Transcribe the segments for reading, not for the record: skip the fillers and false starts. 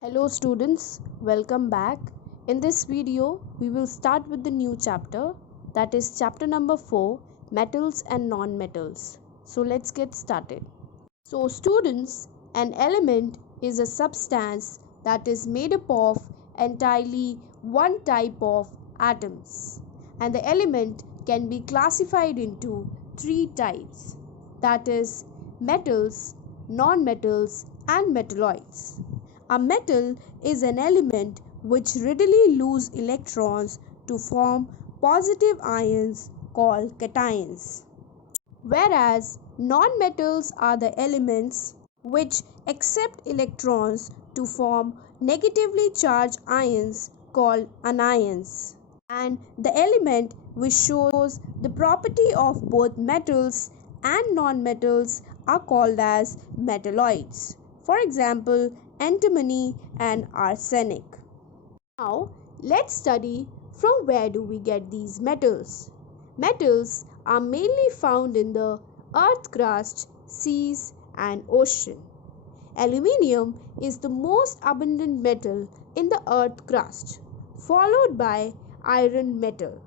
Hello students, welcome back. In this video, we will start with the new chapter, that is chapter number 4, metals and non-metals. So let's get started. So students, an element is a substance that is made up of entirely one type of atoms, and the element can be classified into three types, that is metals, non-metals and metalloids. A metal is an element which readily lose electrons to form positive ions called cations, whereas nonmetals are the elements which accept electrons to form negatively charged ions called anions. And the element which shows the property of both metals and nonmetals are called as metalloids. For example, antimony and arsenic. Now, let's study from where do we get these metals. Metals are mainly found in the earth crust, seas and ocean. Aluminium is the most abundant metal in the earth crust, followed by iron metal.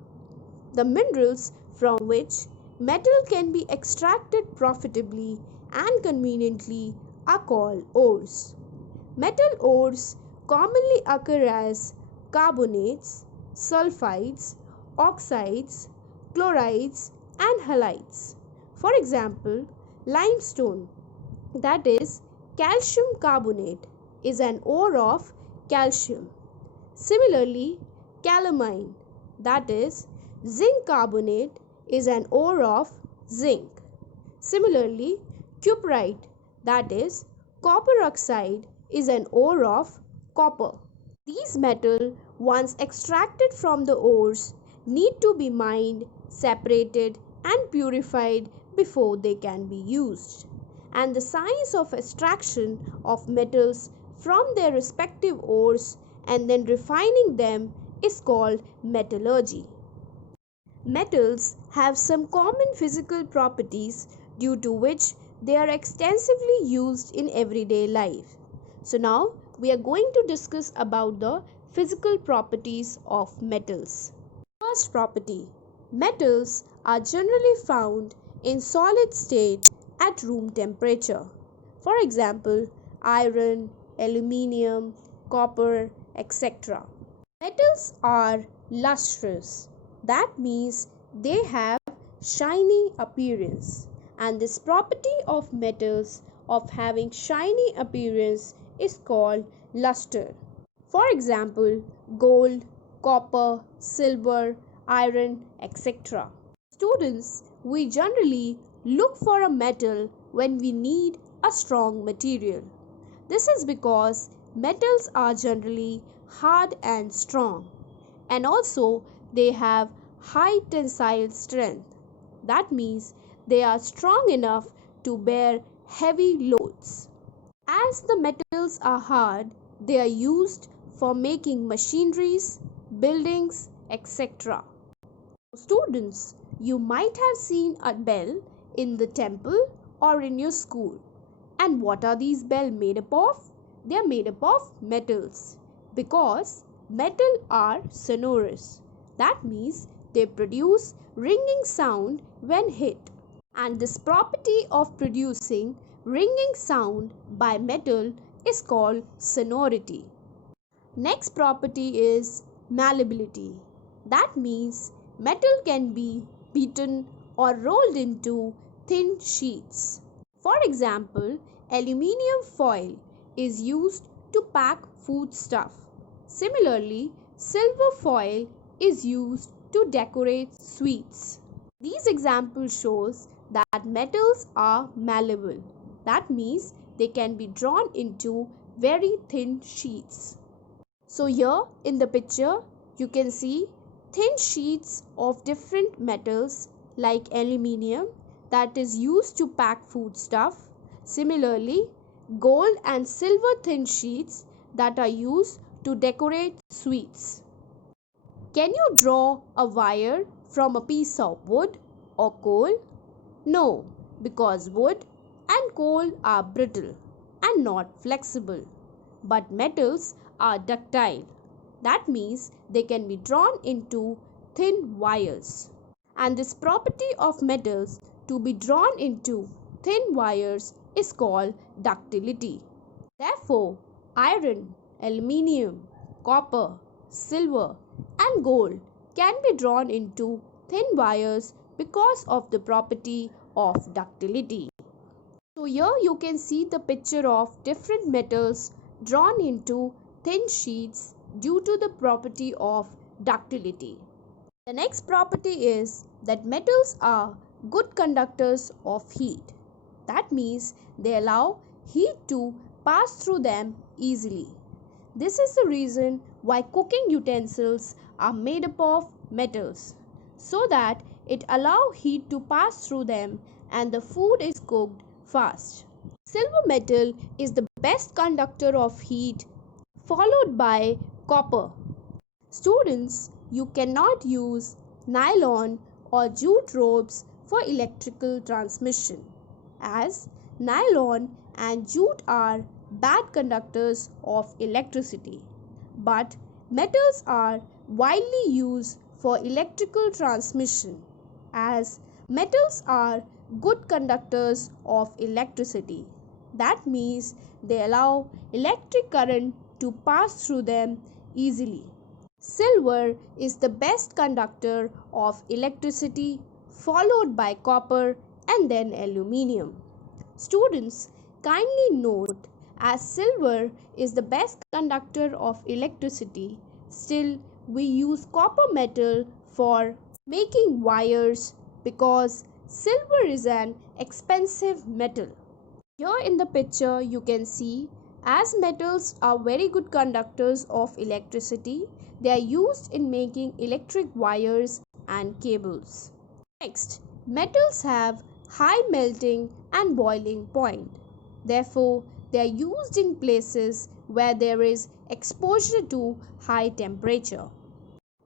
The minerals from which metal can be extracted profitably and conveniently are called ores. Metal ores commonly occur as carbonates, sulfides, oxides, chlorides and halides. For example, limestone, that is calcium carbonate, is an ore of calcium. Similarly, calamine, that is zinc carbonate, is an ore of zinc. Similarly, cuprite, that is copper oxide, is an ore of copper. These metals, once extracted from the ores, need to be mined, separated and purified before they can be used. And the science of extraction of metals from their respective ores and then refining them is called metallurgy. Metals have some common physical properties due to which they are extensively used in everyday life. So now we are going to discuss about the physical properties of metals. First property: metals are generally found in solid state at room temperature. For example, iron, aluminium, copper, etc. Metals are lustrous. That means they have shiny appearance, and this property of metals of having shiny appearance is called luster. For example, gold, copper, silver, iron, etc. Students, we generally look for a metal when we need a strong material. This is because metals are generally hard and strong, and also they have high tensile strength. That means they are strong enough to bear heavy loads. As the metals are hard, they are used for making machineries, buildings, etc. Students, you might have seen a bell in the temple or in your school. And what are these bells made up of? They are made up of metals, because metals are sonorous. That means they produce ringing sound when hit. And this property of producing ringing sound by metal is called sonority. Next property is malleability. That means metal can be beaten or rolled into thin sheets. For example, aluminium foil is used to pack foodstuff. Similarly, silver foil is used to decorate sweets. These examples shows that metals are malleable. That means they can be drawn into very thin sheets. So here in the picture you can see thin sheets of different metals like aluminium that is used to pack foodstuff. Similarly, gold and silver thin sheets that are used to decorate sweets. Can you draw a wire from a piece of wood or coal? No, because wood and coal are brittle and not flexible. But metals are ductile. That means they can be drawn into thin wires. And this property of metals to be drawn into thin wires is called ductility. Therefore, iron, aluminium, copper, silver, and gold can be drawn into thin wires because of the property of ductility. So here you can see the picture of different metals drawn into thin sheets due to the property of ductility. The next property is that metals are good conductors of heat. That means they allow heat to pass through them easily. This is the reason why cooking utensils are made up of metals, so that it allows heat to pass through them and the food is cooked fast. Silver metal is the best conductor of heat, followed by copper. Students, you cannot use nylon or jute ropes for electrical transmission, as nylon and jute are bad conductors of electricity. But metals are widely used for electrical transmission, as metals are good conductors of electricity. That means they allow electric current to pass through them easily. Silver is the best conductor of electricity, followed by copper and then aluminium. Students, kindly note, as silver is the best conductor of electricity, still we use copper metal for making wires because silver is an expensive metal. Here in the picture you can see, as metals are very good conductors of electricity, they are used in making electric wires and cables. Next, metals have high melting and boiling point. Therefore, they are used in places where there is exposure to high temperature.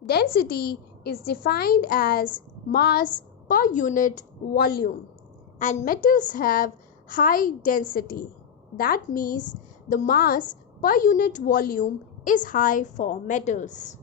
Density is defined as mass per unit volume, and metals have high density. That means the mass per unit volume is high for metals.